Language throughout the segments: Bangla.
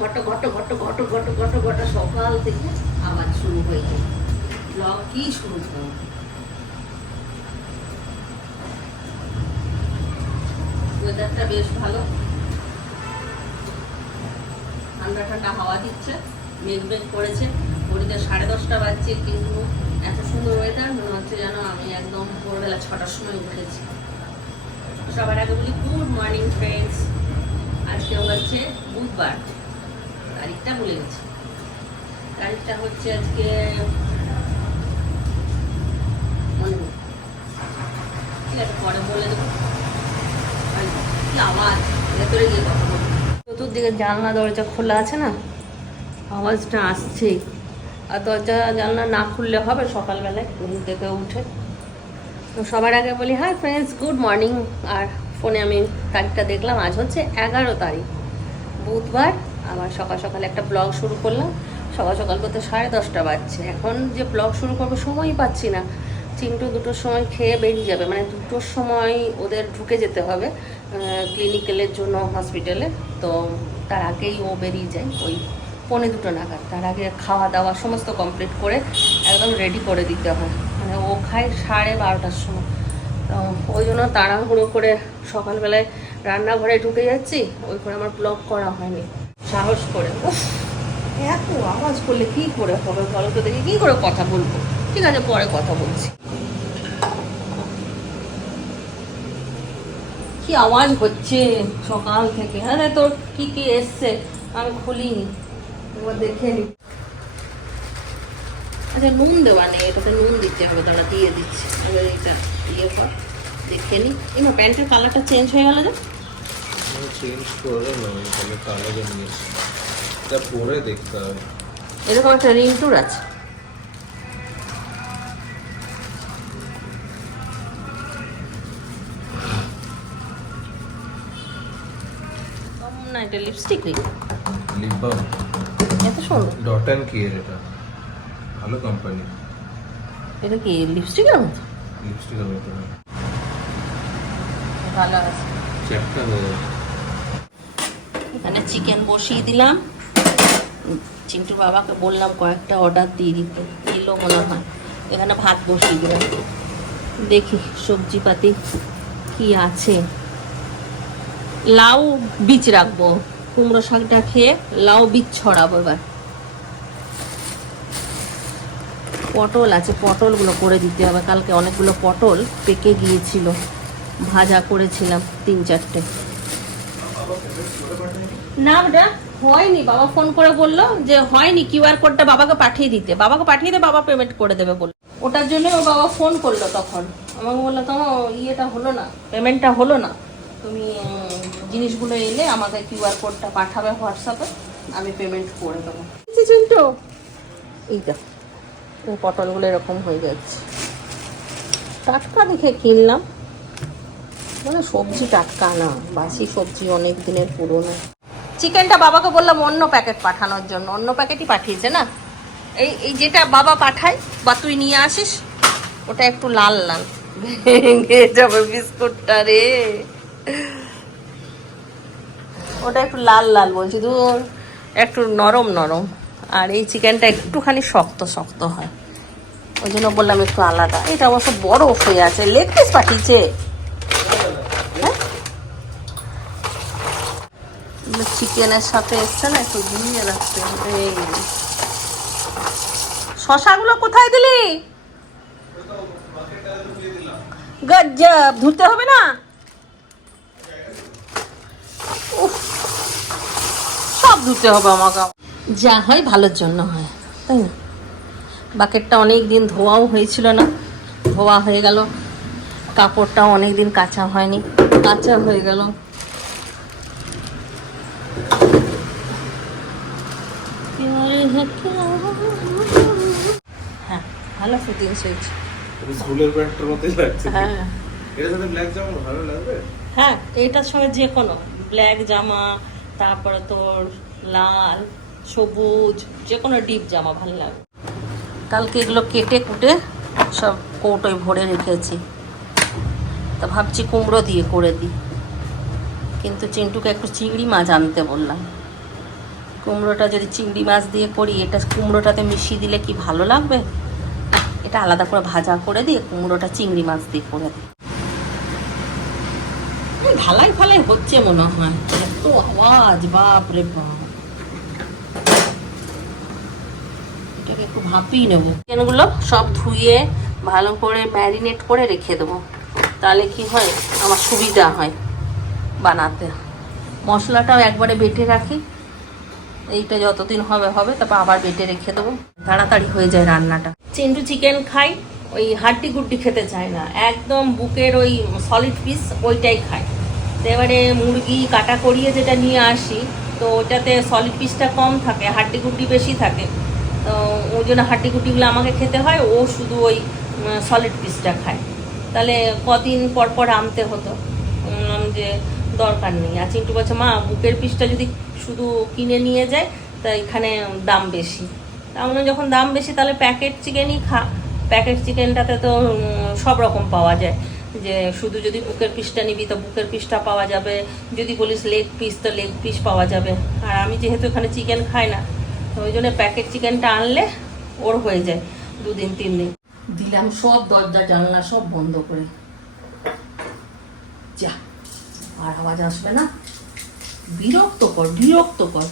ঘট ঘট ঘট ঘট ঘট ঘট ঘট ঘট, সকাল থেকে আবার শুরু হয়ে যায়। ব্লগ কি শুরু করব? ওয়েদারটা বেশ ভালো। ঠান্ডা ঠান্ডা হাওয়া দিচ্ছে, মেঘ মেঘ করেছে। ঘড়িতে সাড়ে দশটা বাজছে, কিন্তু এত সুন্দর ওয়েদার মনে হচ্ছে যেন আমি একদম ভোরবেলা ছটার সময় উঠেছি। সবার আগে বলি গুড মর্নিং ফ্রেন্ডস আজকে হচ্ছে বুধবার। তারিখটা বলে গেছি। তারিখটা হচ্ছে আজকে মনে ঠিক আছে, পরে বলে দেবো। আওয়াজ? ভেতরে গিয়ে কথা চতুর্দিকে জানলা, দরজা খোলা আছে না? আওয়াজটা আসছেই আর দরজা, জানলা না খুললে হবে সকালবেলায়, ঘুম থেকে উঠে। তো সবার আগে বলি হাই ফ্রেন্ডস গুড মর্নিং আর ফোনে আমি তারিখটা দেখলাম, আজ হচ্ছে এগারো তারিখ। বুধবার আবার সকাল সকাল একটা ব্লগ শুরু করলাম। সকাল সকাল করতে সাড়ে দশটা বাজছে। এখন যে ব্লগ শুরু করব সময়ই পাচ্ছি না। চিন্টু দুটোর সময় খেয়ে বেরিয়ে যাবে। মানে দুটোর সময় ওদের ঢুকে যেতে হবে ক্লিনিক্যালের জন্য হসপিটালে তো তার আগেই ও বেরিয়ে যায়। ওই পৌনে দুটো নাগাদ। তার আগে খাওয়া দাওয়া সমস্ত কমপ্লিট করে একদম রেডি করে দিতে হয়। মানে ও খায় সাড়ে বারোটার সময়। তো ওই জন্য তাড়াহুড়ো করে সকালবেলায় রান্নাঘরে ঢুকে যাচ্ছি। ওই করে আমার ব্লগ করা হয়নি। সাহস করে। এত আওয়াজ করলে কি করে হবে বলো তো দেখি কি করে কথা বলব? ঠিক আছে পরে কথা বলছি। কি আওয়াজ হচ্ছে সকাল থেকে? হ্যাঁ রে, তোর কি কি এসছে? আমি খুলিনি। একবার দেখে নি। আচ্ছা নুন দেওয়া নেই এটাতে নুন দিতে হবে তারা দিয়ে দিচ্ছি। এবার এটা ইয়ে কর দেখে নি। এবার প্যান্টের কালারটা চেঞ্জ হয়ে গেল যে চেঞ্জ করে নয় তাহলে কালারে নিয়ে এটা পরে দেখতে হবে। এরকম একটা রিং টুর আছে। না এটা লিপস্টিক লিপ বাম এত সুন্দর। ডট অ্যান্ড কি এর এটা। ভালো কোম্পানি এটা কি লিপস্টিকের মতো? লিপস্টিকের মতো ভালো আছে। চ্যাপটা হয়ে যাবে। এখানে চিকেন বসিয়ে দিলাম। উম, চিন্টুর বাবাকে বললাম কয়েকটা অর্ডার দিয়ে দিতে। এলো মনে হয়। এখানে ভাত বসিয়ে দিলাম। দেখি সবজিপাতি কি আছে। লাউ বীজ রাখব। কুমড়ো শাকটা খেয়ে লাউ বীজ ছড়াবো এবার। পটল আছে পটলগুলো করে দিতে হবে। কালকে অনেকগুলো পটল পেকে গিয়েছিল। ভাজা করেছিলাম তিন চারটে। না ওটা হয়নি। বাবা ফোন করে বলল যে হয়নি কিউআর কোডটা বাবাকে পাঠিয়ে দিতে। বাবাকে পাঠিয়ে দে বাবা পেমেন্ট করে দেবে বলল। ওটার জন্য ও বাবা ফোন করল তখন। আমাকে বলল তোমার ইয়েটা হলো না পেমেন্টটা হলো না। তুমি জিনিসগুলো এলে আমাকে কিউআর কোডটা পাঠাবে হোয়াটসঅ্যাপে আমি পেমেন্ট করে দেবো। চিন্টু? এইটা। এই পটলগুলো এরকম হয়ে যাচ্ছে। টাটকা দেখে কিনলাম। মানে সবজি টাটকা না বাসি সবজি অনেক দিনের পুরনো। চিকেনটা বাবাকে বললাম অন্য প্যাকেট পাঠানোর জন্য। অন্য প্যাকেটই পাঠিয়েছে না? এই এই যেটা বাবা পাঠায় বা তুই নিয়ে আসিস, ওটা একটু লাল লাল। ভেঙে যাবে বিস্কুটটা রে। ওটা একটু লাল লাল বলছি দূর একটু নরম নরম। আর এই চিকেনটা একটুখানি শক্ত শক্ত হয়। ওই জন্য বললাম একটু আলাদা। এটা অবশ্য বড় হয়ে আছে। লেগ পিস পাঠিয়েছে। চিকেনের সাথে এসছে না, একটু দিয়ে রাখতে এই। শশাগুলো কোথায় দিলি? গজ্জব ধুতে হবে না? সব ধুতে হবে আমাকে। যা হয় ভালোর জন্য হয়, তাই না? বাকেটটা অনেক দিন ধোয়াও হয়েছিল না, ধোয়া হয়ে গেল। কাপড়টাও অনেক দিন কাঁচা হয়নি, কাঁচা হয়ে গেল। হ্যাঁ ভালো ফিটিংস হয়েছে স্কুলের প্যান্টটার মতোই লাগছে। হ্যাঁ। এটার সাথে ব্ল্যাক জামা ভালো লাগবে? হ্যাঁ এটার সঙ্গে যে কোনো। ব্ল্যাক জামা তারপরে তোর লাল সবুজ যে কোনো ডিপ জামা ভালো লাগে কালকে এগুলো কেটে কুটে সব কৌটোয় ভরে রেখেছি। তা ভাবছি কুমড়ো দিয়ে করে দিই। কিন্তু চিন্টুকে একটু চিংড়ি মাছ আনতে বললাম। কুমড়োটা যদি চিংড়ি মাছ দিয়ে করি, এটা কুমড়োটাতে মিশিয়ে দিলে কি ভালো লাগবে? এটা আলাদা করে ভাজা করে দিয়ে কুমড়োটা চিংড়ি মাছ দিয়ে করে দিই। ঢালাই ফালাই হচ্ছে মনে হয়। এত আওয়াজ বাপ রে বাপ। এটাকে একটু ভাপিয়ে নেব। চিকেনগুলো সব ধুয়ে ভালো করে ম্যারিনেট করে রেখে দেবো। তাহলে কি হয়? আমার সুবিধা হয় বানাতে। মশলাটাও একবারে বেটে রাখি। এইটা যতদিন হবে হবে, তারপর আবার বেটে রেখে দেবো। তাড়াতাড়ি হয়ে যায় রান্নাটা। চিন্টু চিকেন খাই ওই হাড্ডি গুড্ডি খেতে চায় না। একদম বুকের ওই সলিড পিস ওইটাই খায়। তো এবারে মুরগি কাটা করিয়ে যেটা নিয়ে আসি, তো ওটাতে সলিড পিসটা কম থাকে, হাড্ডি গুড্ডি বেশি থাকে। তো ওই জন্য হাড্ডি গুড্ডিগুলো আমাকে খেতে হয়, ও শুধু ওই সলিড পিসটা খায়। তাহলে কদিন পর পর আনতে হতো। যে দরকার নেই। আর চিন্টু বলছে, মা, বুকের পিসটা যদি শুধু কিনে নিয়ে যায়, তা এখানে দাম বেশি। তাহলে যখন দাম বেশি, তাহলে প্যাকেট চিকেনই খা। প্যাকেট চিকেনটাতে তো সব রকম পাওয়া যায়। যে শুধু যদি বুকের পিসটা নিবি, তো বুকের পিসটা পাওয়া যাবে। যদি বলিস লেগ পিস তো লেগ পিস পাওয়া যাবে। আর আমি যেহেতু এখানে চিকেন খাই না, তো ওই জন্য প্যাকেট চিকেনটা আনলে ওর হয়ে যায় দুদিন, তিন দিন। দিলাম সব দরজা, জানলা সব বন্ধ করে। যা। আর আওয়াজ আসবে না। বিরক্তকর বিরক্তকর।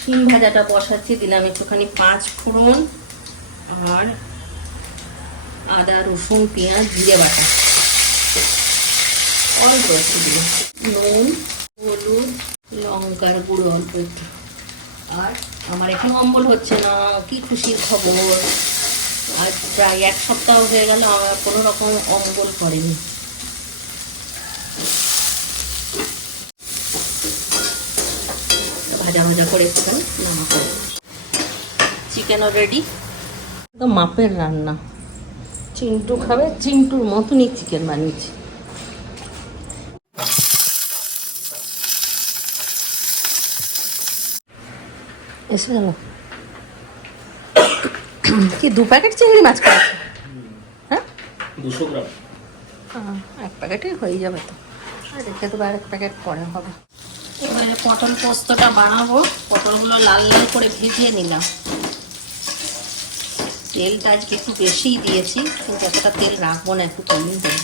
শিম ভাজাটা বসাচ্ছি, দিলাম একটুখানি পাঁচ ফোড়ন আর আদা, রসুন, পেঁয়াজ, জিরে বাটা। অল্প একটু দিলাম নুন, হলুদ, লঙ্কার গুঁড়ো অল্প একটু। আর আমার এখনও অম্বল হচ্ছে না, কি খুশির খবর। আর প্রায় এক সপ্তাহ হয়ে গেল আমার কোনো রকম অম্বল করেনি। ভাজা ভাজা করে একটুখানি চিকেনও রেডি তো মাপের রান্না। চিন্টু খাবে চিন্টুর মতনই চিকেন বানিয়েছি। এসে গেল কি দু প্যাকেট চিংড়ি মাছ করেছে হ্যাঁ? দুশো গ্রাম। এক প্যাকেটই হয়ে যাবে তো। আর রেখে দেবো আর এক প্যাকেট পরে হবে। এবারে পটল পোস্তটা বানাবো। পটলগুলো লাল লাল করে ভিজিয়ে নিলাম। তেলটা আজকে একটু বেশিই দিয়েছি, কিন্তু এতটা তেল রাখব না, একটু কমই দেবো।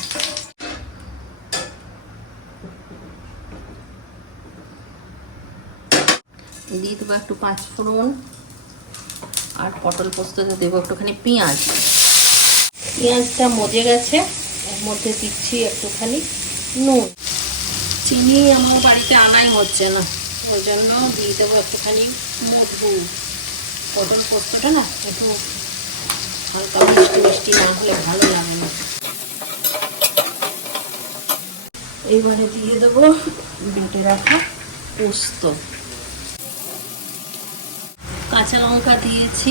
দিয়ে দেবো একটু পাঁচ ফোড়ন আর পটল পোস্ততে দেবো একটুখানি পেঁয়াজ। পেঁয়াজটা মজে গেছে, এর মধ্যে দিচ্ছি একটুখানি নুন। চিনি আমার বাড়িতে আনাই হচ্ছে না। ওই জন্য দিয়ে দেবো একটুখানি মধু। পটল পোস্তটা না, একটু হালকা মিষ্টি মিষ্টি না হলে ভালো লাগে না। এইবারে দিয়ে দেবো বেটে রাখা পোস্ত। কাঁচা লঙ্কা দিয়েছি,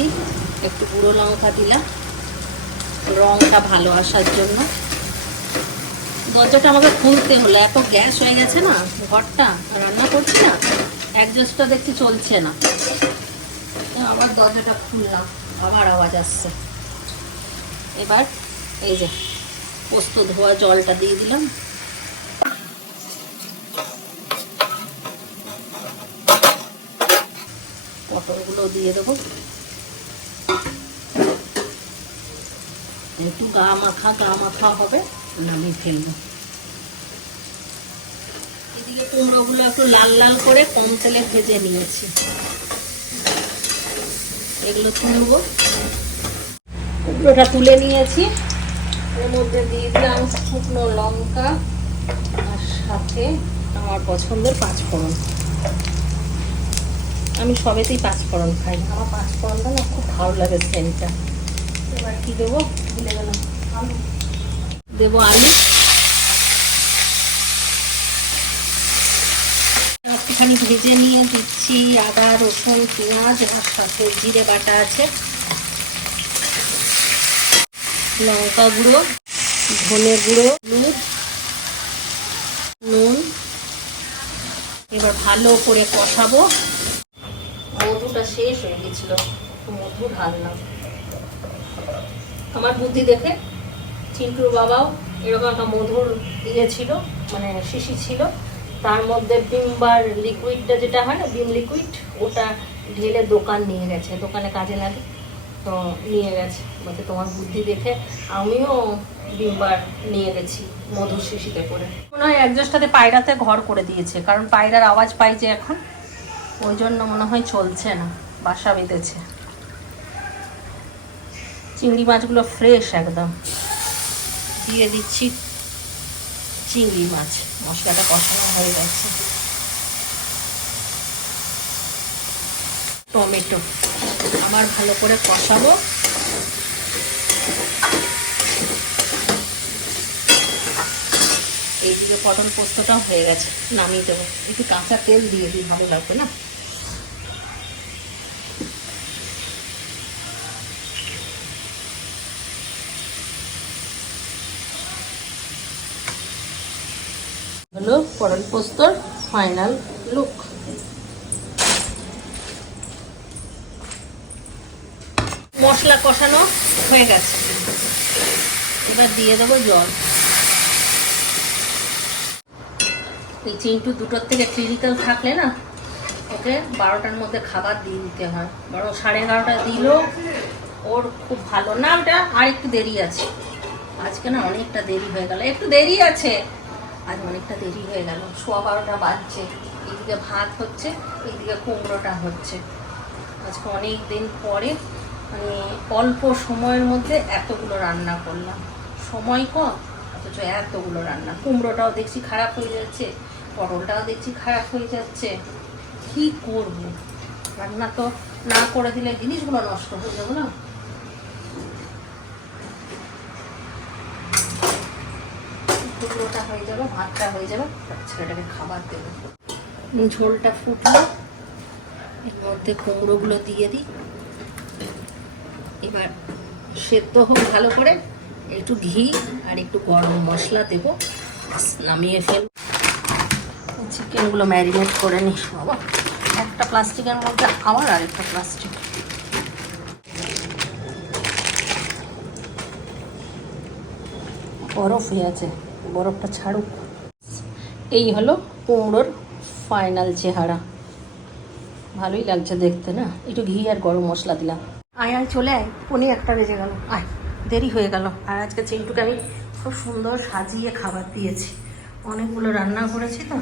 একটু গুঁড়ো লঙ্কা দিলাম। রংটা ভালো আসার জন্য। দরজাটা আমাকে খুলতে হলো। এত গ্যাস হয়ে গেছে না, ঘরটা রান্না করছি না অ্যাডজাস্টটা দেখছি চলছে না। আবার দরজাটা খুললাম, আবার আওয়াজ আসছে। এবার এই যে পোস্ত ধোয়া জলটা দিয়ে দিলাম। পটলগুলো দিয়ে দেবো। একটু গা মাখা গা মাখা হবে। এদিকে কুমড়োগুলো একটু লাল লাল করে কম তেলে ভেজে নিয়েছি। এগুলো কুমড়োটা তুলে নিয়েছি। এর মধ্যে দিয়ে দিলাম শুকনো লঙ্কা আর সাথে আমার পছন্দের পাঁচফোড়ন। আমি সবেতেই পাঁচফোড়ন খাই। আমার পাঁচফোড়নটা না খুব ভালো লাগে সেন্টটা এবার কি দেবো? ভুলে গেলাম। আলু। দেবো আলু। একটুখানি ভেজে নিয়ে দিচ্ছি আদা, রসুন, পেঁয়াজ, আর সাথে জিরে বাটা আছে। লঙ্কা গুঁড়ো, ধনে গুঁড়ো, হলুদ, নুন। এবার ভালো করে কষাবো। মধুটা শেষ হয়ে গেছিল। মধু ঢাললাম। আমার বুদ্ধি দেখে চিন্টুর বাবাও এরকম একটা মধুর ইয়ে ছিল মানে শিশি ছিল। তার মধ্যে বিমবার লিকুইডটা যেটা হয় না, বিম লিকুইড ওটা ঢেলে দোকান নিয়ে গেছে। দোকানে কাজে লাগে, তো নিয়ে গেছে। বলছে, তোমার বুদ্ধি দেখে আমিও ডিম্বার নিয়ে গেছি মধুর শিশিতে করে। মনে হয় একজোটাতে পায়রাতে ঘর করে দিয়েছে, কারণ পায়রার আওয়াজ পাই যে এখন। ওই জন্য মনে হয় চলছে না, বাসা বেঁধেছে। চিংড়ি মাছগুলো ফ্রেশ একদম। দিয়ে দিচ্ছি চিংড়ি মাছ। মশলাটা কষানো হয়ে গেছে। টমেটো। আবার ভালো করে কষাবো। এইদিকে পটল পোস্তটাও হয়ে গেছে। নামিয়ে দেবো। একটু কাঁচা তেল দিয়ে দিই ভালো লাগবে না? হলো পোস্তর ফাইনাল লুক। মশলা কষানো হয়ে গেছে। এবার দিয়ে দেবো জল। এই চিন্টু দুটোর থেকে ক্লিনিক্যাল থাকলে না, ওকে বারোটার মধ্যে খাবার দিয়ে দিতে হয়। বরং, সাড়ে এগারোটা দিলেও ওর খুব ভালো। না, ওটা আর একটু দেরি আছে। আজকে না অনেকটা দেরি হয়ে গেল। একটু দেরি আছে। আজ অনেকটা দেরি হয়ে গেল। সোয়া বারোটা বাজছে। এইদিকে ভাত হচ্ছে, এইদিকে কুমড়োটা হচ্ছে। আজকে অনেক দিন পরে মানে অল্প সময়ের মধ্যে এতগুলো রান্না করলাম। সময় কম, অথচ এতগুলো রান্না। কুমড়োটাও দেখছি খারাপ হয়ে যাচ্ছে, পটলটাও দেখছি খারাপ হয়ে যাচ্ছে। কি করব? রান্না তো না করে দিলে জিনিসগুলো নষ্ট হয়ে যাবে না? কুমড়োটা হয়ে যাবে, ভাতটা হয়ে যাবে ছেলেটাকে খাবার দেবো। ঝোলটা ফুটলো, এর মধ্যে কুমড়োগুলো দিয়ে দিই। এবার সেদ্ধ হোক ভালো করে, একটু ঘি আর একটু গরম মশলা দেবো নামিয়ে ফেল চিকেনগুলো ম্যারিনেট করে নিস বাবা। একটা প্লাস্টিকের মধ্যে আবার আরেকটা প্লাস্টিক। বরফ হয়ে আছে। বরফটা ছাড়ুক। এই হলো কুমড়োর ফাইনাল চেহারা। ভালোই লাগছে দেখতে, না? একটু ঘি আর গরম মশলা দিলাম। আয় আয়, চলে আয়। পনেরো একটা বেজে গেল। আয়, দেরি হয়ে গেল। আর আজকে চিন্টুকে আমি খুব সুন্দর সাজিয়ে খাবার দিয়েছি। অনেকগুলো রান্না করেছি তো।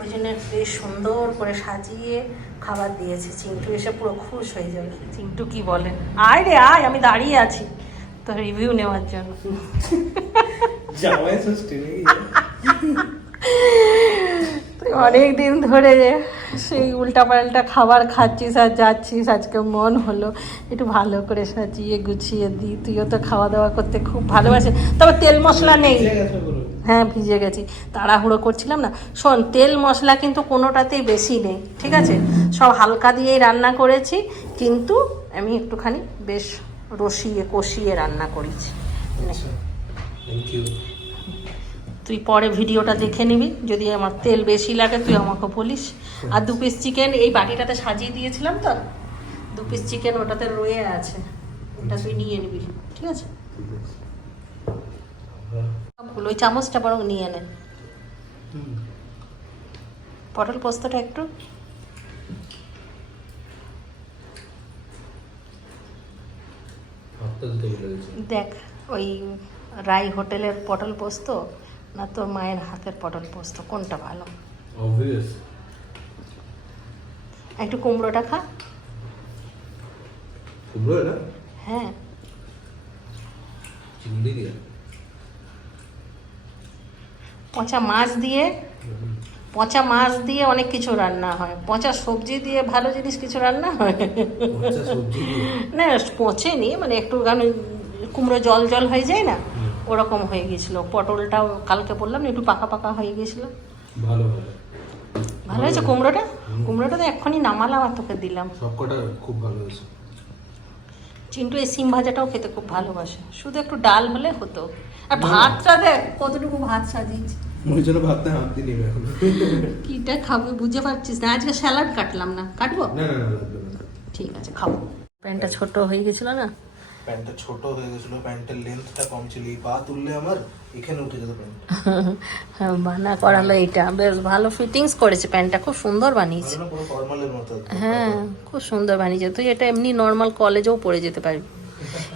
ওই জন্য বেশ সুন্দর করে সাজিয়ে খাবার দিয়েছি। চিন্টু এসে পুরো খুশ হয়ে যাবে। চিন্টু কি বলে? আয় রে, আয়, আমি দাঁড়িয়ে আছি। তো রিভিউ নেওয়ার জন্য অনেক দিন ধরে সেই উল্টাপাল্টা খাবার খাচ্ছিস আর যাচ্ছিস আজকে মন হলো একটু ভালো করে সাজিয়ে গুছিয়ে দিই তুইও তো খাওয়া দাওয়া করতে খুব ভালোবাসে তবে তেল মশলা নেই হ্যাঁ ভিজে গেছি তাড়াহুড়ো করছিলাম না শোন তেল মশলা কিন্তু কোনোটাতেই বেশি নেই ঠিক আছে? সব হালকা দিয়েই রান্না করেছি কিন্তু আমি একটুখানি বেশ রসিয়ে কষিয়ে রান্না করেছি। তুই পরে ভিডিওটা দেখে নিবি যদি আমার তেল বেশি লাগে তুই আমাকে বলিস। আর দু পিস চিকেন এই বাটিটাতে সাজিয়ে দিয়েছিলাম তো দু পিস চিকেন ওটাতে রয়ে আছে। ওটা তুই নিয়ে নিবি ঠিক আছে? ওই চামচটা বরং নিয়ে নে। পটল পোস্তটা একটু ভাতটা দিতে ভুলে গেছি দেখ ওই রাই হোটেলের পটল পোস্ত না তোর মায়ের হাতের পটল পোস্ত কোনটা ভালো? একটু কুমড়োটা খা। কুমড়ো এটা? হ্যাঁ। চিংড়ি দিয়ে? পচা মাছ দিয়ে পচা মাছ দিয়ে অনেক কিছু রান্না হয়। পচা সবজি দিয়ে ভালো জিনিস কিছু রান্না হয়? না পচেনি মানে একটু গান কুমড়ো জল জল হয়ে যায় না ওরকম হয়ে গেছিল। পটলটাও কালকে বললাম না একটু পাকা পাকা হয়ে গেছিল। ভালো ভালো হয়েছে কুমড়োটা? কুমড়োটা তো এক্ষুনি নামালাম আর তোকে দিলাম। সবকটা খুব ভালো হয়েছে। চিন্টু এই সিম ভাজাটাও খেতে খুব ভালোবাসে। শুধু একটু ডাল হলে হতো। আর ভাতটা দেখ কতটুকু ভাত সাজিয়েছি। ওই জন্য ভাবতে হাত দিয়ে নিবে এখন। কিটা খাবে বুঝতে পারছিস না। আজকে স্যালাড কাটলাম না। কাটবো? না না না না ঠিক আছে খাব। প্যান্টটা ছোট হয়ে গেছিল না? প্যান্টটা ছোট হয়ে গেছিল প্যান্টের লেন্থটা কম ছিল পা তুললে আমার এখানে উঠে যেত প্যান্ট বানা করালো এটা বেশ ভালো ফিটিংস করেছে প্যান্টটা খুব সুন্দর বানিয়েছে। ফর্মালের মতো হ্যাঁ খুব সুন্দর বানিয়েছে। তুই এটা এমনি নর্মাল কলেজেও পরে যেতে পারবি।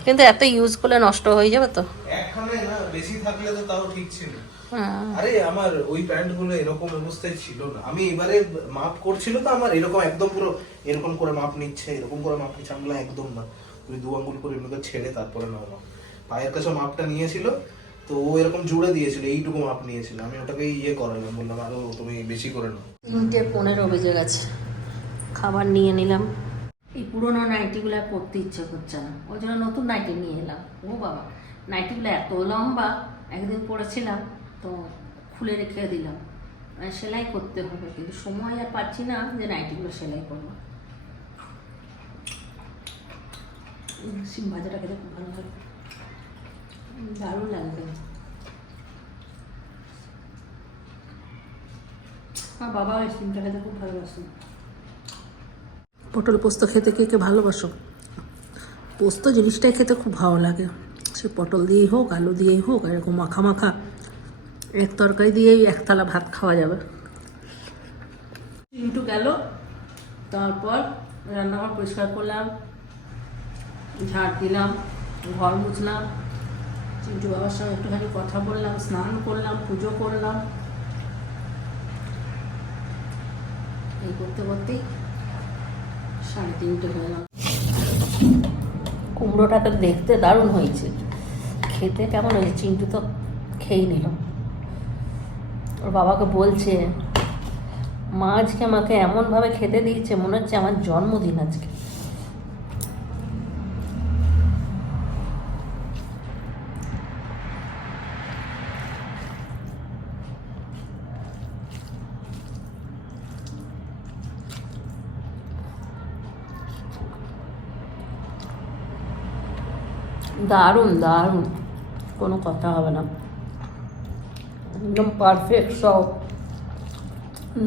কিন্তু এত ইউজ করলে নষ্ট হয়ে যাবে তো? একখানে না বেশি থাকলে তো তাও ঠিক ছিল। হ্যাঁ। আরে আমার ওই প্যান্টগুলো এরকম অবস্থায় ছিল না। আমি এবারে মাপ করছিল তো আমার এরকম একদম পুরো এরকম করে মাপ নিচ্ছে এরকম করে মাপ নিচ্ছে একদম না। তুমি দু আঙ্গুল করে এমনি ছেড়ে তারপরে নাও মাপ পায়ের কাছে মাপটা নিয়েছিল তো ও এরকম জুড়ে দিয়েছিল এইটুকু মাপ নিয়েছিল। আমি ওটাকে ইয়ে করালাম বললাম আরও তুমি বেশি করে নাও। তিনটে পনেরো বেজে গেছে। খাবার নিয়ে নিলাম। এই পুরোনো নাইটিগুলো আর পরতে ইচ্ছে করছে না। ওই জন্য নতুন নাইটি নিয়ে এলাম। ও বাবা নাইটিগুলো এত লম্বা একদিন পরেছিলাম তো খুলে রেখে দিলাম। মানে সেলাই করতে হবে কিন্তু সময় আর পাচ্ছি না যে নাইটিগুলো সেলাই করব। সিম ভাজাটা খেতে খুব ভালো লাগে দারুণ লাগবে। আমার বাবা ওই সিমটা খেতে খুব ভালোবাসে। পটল পোস্ত খেতে কে কে ভালোবাসো? পোস্ত জিনিসটাই খেতে খুব ভালো লাগে। সে পটল দিয়েই হোক আলু দিয়েই হোক এরকম মাখা মাখা। এক তরকারি দিয়েই একতলা ভাত খাওয়া যাবে। চিন্টু গেল তারপর রান্নাঘর পরিষ্কার করলাম। ঝাড় দিলাম, ঘর মুছলাম, চিন্টু বাবার সঙ্গে একটুখানি কথা বললাম, স্নান করলাম, পুজো করলাম। এই করতে করতেই সাড়ে তিনটে হয়ে গেল। কুমড়োটা তো দেখতে দারুণ হয়েছে। খেতে কেমন হয়েছে? চিন্টু তো খেয়েই নিল। ওর বাবাকে বলছে, মা আজকে আমাকে এমনভাবে খেতে দিয়েছে, মনে হচ্ছে আমার জন্মদিন আজকে। দারুণ দারুণ। কোনো কথা হবে না। একদম পারফেক্ট সব।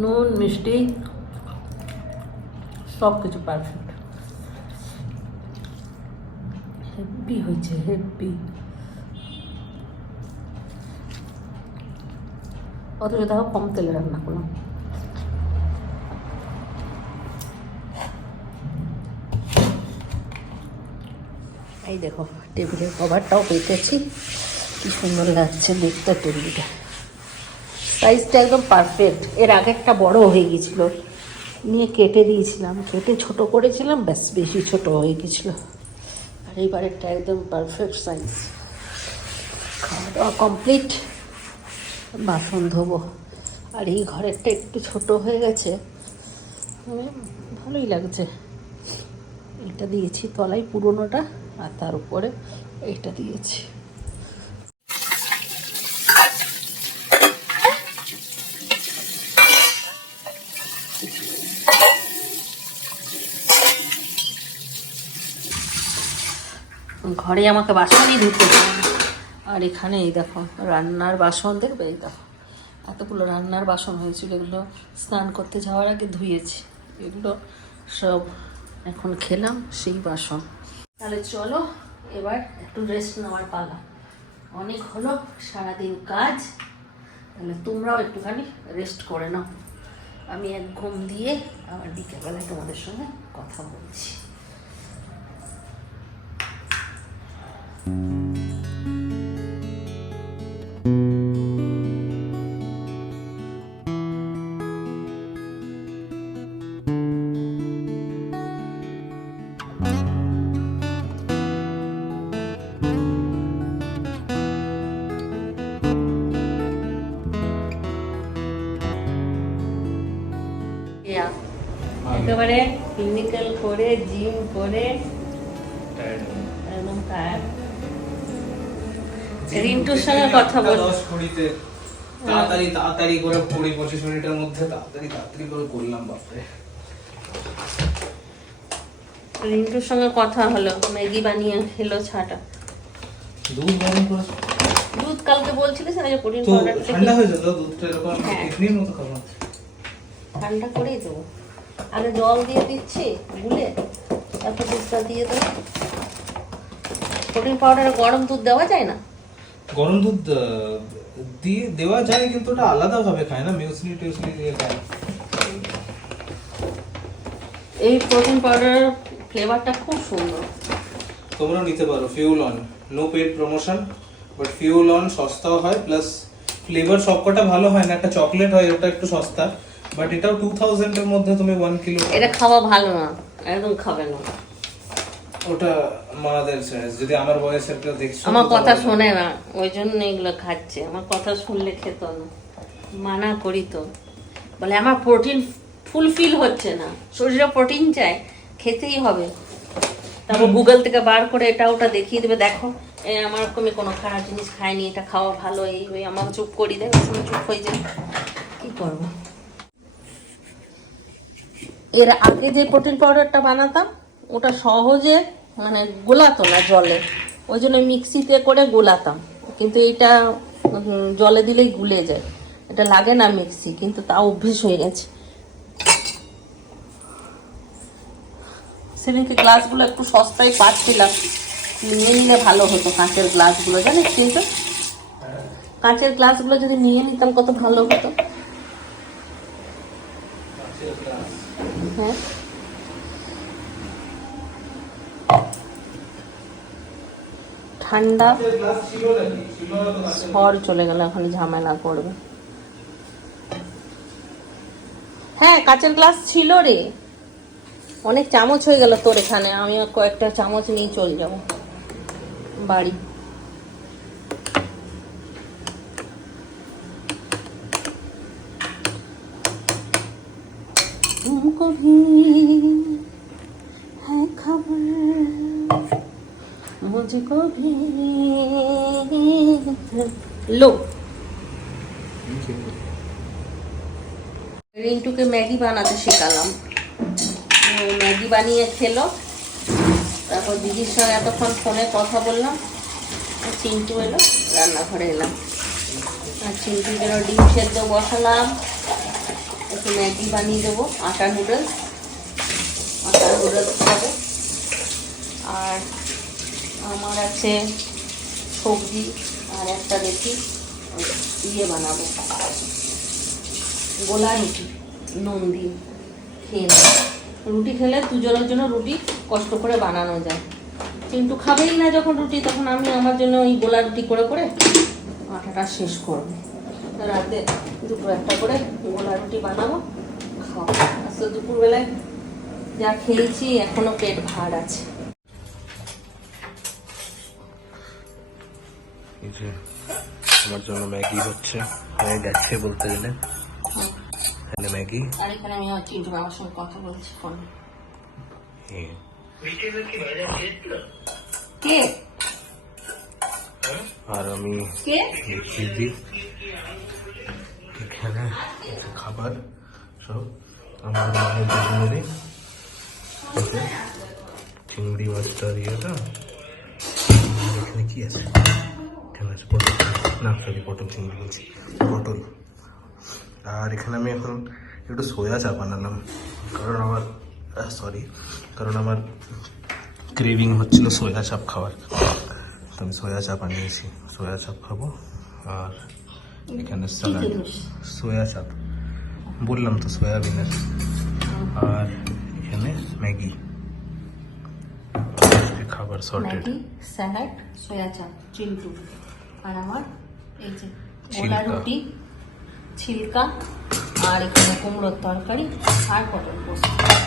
নুন, মিষ্টি সব কিছু পারফেক্ট হেভি হয়েছে হেভি অথচ দেখো কম তেলে রান্না করলাম। এই দেখো, টেবিলের কভারটাও পেতেছি। কি সুন্দর লাগছে দেখতে টেবিলটা। সাইজটা একদম পারফেক্ট এর আগে একটা বড় হয়ে গেছিল নিয়ে কেটে দিয়েছিলাম। কেটে ছোট করেছিলাম, ব্যাস বেশি ছোট হয়ে গেছিল আর এইবারেরটা একদম পারফেক্ট সাইজ খাওয়া দাওয়া কমপ্লিট বাসন ধোবো। আর এই ঘরেরটা একটু ছোট হয়ে গেছে। মানে ভালোই লাগছে। এটা দিয়েছি তলায় পুরোনোটা। আর তার উপরে এটা দিয়েছি। ঘরে আমাকে বাসনই ধুতে আর এখানে এই দেখো, রান্নার বাসন, দেখবে? এই দেখো, এতগুলো রান্নার বাসন হয়েছিল, এগুলো স্নান করতে যাওয়ার আগে ধুয়েছি। এগুলো সব এখন খেলাম, সেই বাসন। তাহলে চলো, এবার একটু রেস্ট নেওয়ার পালা। অনেক হলো, সারাদিন কাজ। তাহলে তোমরাও একটুখানি রেস্ট করে নাও। আমি এক ঘুম দিয়ে আবার বিকেলবেলায় তোমাদের সঙ্গে কথা বলছি। একেবারে ক্লিনিক্যাল করে জিম করে একদম টায়ার্ড রিন্টুর সঙ্গে কথা বল তাড়াতাড়ি তাড়াতাড়ি করে কুড়ি পঁচিশ মিনিটের মধ্যে তাড়াতাড়ি তাড়াতাড়ি করে করলাম বাপরে। রিন্টুর সঙ্গে কথা হলো ম্যাগি বানিয়ে খেলো ছাটা। দুধ গরম করে দুধ কালকে বলছিলিস না যে প্রোটিন ঠান্ডা হয়ে যেত দুধটা এরকম হ্যাঁ। টিফিনের মতো খাব ঠান্ডা করেই দেবো। আগে জল দিয়ে দিচ্ছি গুলে। তারপর দুধটা দিয়ে দেবো। প্রোটিন পাউডারে গরম দুধ দেওয়া যায় না? গরম দুধ দিয়ে দেওয়া যায় কিন্তু ওটা আলাদা ভাবে খায় না মিউসলি টিউসলি দিয়ে খায়। এই প্রোটিন পাউডার ফ্লেভারটা খুব সুন্দর। তোমরাও নিতে পারো fuel on no paid promotion but fuel on সস্তাও হয় প্লাস ফ্লেভার সবকটা ভালো হয় না একটা চকলেট হয় ওটা একটু সস্তা। বাট এটাও টু থাউজেন্ডের মধ্যে তুমি ওয়ান কিলো এটা খাওয়া ভালো না একদম খাবে না। ওটা মাদের চয়েস যদি আমার বয়সের কেউ দেখছ আমার কথা শোনে না ওই জন্য এগুলো খাচ্ছে। আমার কথা শুনলে খেত না। মানা করি তো। বলে আমার প্রোটিন ফুলফিল হচ্ছে না। শরীরে প্রোটিন চাই খেতেই হবে। তারপর গুগল থেকে বার করে এটা ওটা দেখিয়ে দেবে দেখো। এ আমার আমি কোনো খারাপ জিনিস খাইনি এটা খাওয়া ভালো এই আমাকে চুপ করি দেয় চুপ হয়ে যায় কি করব? এর আগে যে প্রোটিন পাউডারটা বানাতাম, ওটা সহজে মানে গোলাতো না জলে। ওই জন্য মিক্সিতে করে গোলাতাম। কিন্তু এটা জলে দিলেই গুলে যায়। এটা লাগে না মিক্সি, কিন্তু তা অভ্যেস হয়ে গেছে। সেদিনকে গ্লাসগুলো একটু সস্তায় পাচ্ছিলাম। নিয়ে নিলে ভালো হতো কাঁচের গ্লাসগুলো, জানিস কিন্তু? কাঁচের গ্লাসগুলো যদি নিয়ে নিতাম কত ভালো হতো। হ্যাঁ। ঠান্ডা। সর চলে গেল, এখন ঝামেলা করবে। হ্যাঁ কাঁচের গ্লাস ছিল রে। অনেক চামচ হয়ে গেল তোর এখানে আমি কয়েকটা চামচ নিয়ে চলে যাব। বাড়ি। भी है खबर मुझको भी लो রিন্টুকে ম্যাগি বানাতে শেখালাম ও ম্যাগি বানিয়ে খেলো তারপর দিদির সঙ্গে এতক্ষণ ফোনে কথা বললাম আর চিন্টু এলো রান্নাঘরে এলাম আর চিন্টুর জন্য ডিম সেদ্ধ বসালাম একটু ম্যাগি বানিয়ে দেবো আটা নুডলস আটা নুডলস খাব আর আমার আছে সবজি আর একটা দেখি ইয়ে বানাবো। গোলা রুটি, নুন দিয়ে খেয়ে রুটি খেলে দুজনের জন্য রুটি কষ্ট করে বানানো যায়। কিন্তু খাবেই না যখন রুটি, তখন আমি আমার জন্য ওই গোলা রুটি করে করে আটাটা শেষ করব। রাতে দুটো একটা করে গোলা রুটি বানাবো খাব। আজকে দুপুরবেলায় যা খেয়েছি এখনও পেট ভার আছে। আমার জন্য ম্যাগি হচ্ছে। হয়ে গেছে বলতে গেলে। এখানে ম্যাগি? আর এখানে আমি আমার চিন্টু বাবার সঙ্গে কথা বলছি ফোনে। হ্যাঁ। কে? আর আমি কে? দিই এখানে খাবার সব আমার মায়ের দুজনেরই চিংড়ি মাছটা আর এখানে কি আছে? এখানে আছে পটল। না, সরি, পটল, চিংড়ি বলছি। পটল। আর এখানে আমি এখন একটু সোয়া চা বানালাম। কারণ আমার সরি কারণ আমার ক্রেভিং হচ্ছিল সোয়া চাপ খাওয়ার। তো আমি সোয়া চাপ বানিয়েছি। সোয়া চাপ খাব। আর এখানে স্যালাড? সোয়া চাপ বললাম তো সয়াবিনের আর এখানে ম্যাগি। খাবার ম্যাগি স্যালাড সয়া চাপ চিন্টু আর আমার এই যে ছিলকা। রুটি ছিলকা আর এখানে কুমড়োর তরকারি আর পটল পোস্ত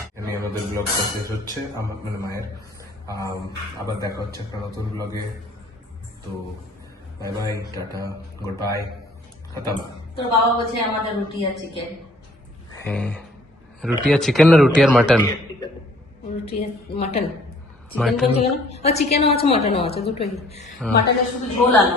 এখানে আমাদের ব্লগটা শেষ হচ্ছে। আমার মানে মায়ের। আবার দেখা হচ্ছে একটা নতুন ব্লগে তো bye bye tata good bye খতম। তোর বাবা বলছে আমাদের রুটি আর চিকেন হ্যাঁ। রুটি আর চিকেন না রুটি আর মাটন রুটি আর মাটন চিকেন চিকেনও আছে মাটনও আছে দুটোই। মাটনের শুধু ঝোল আলু।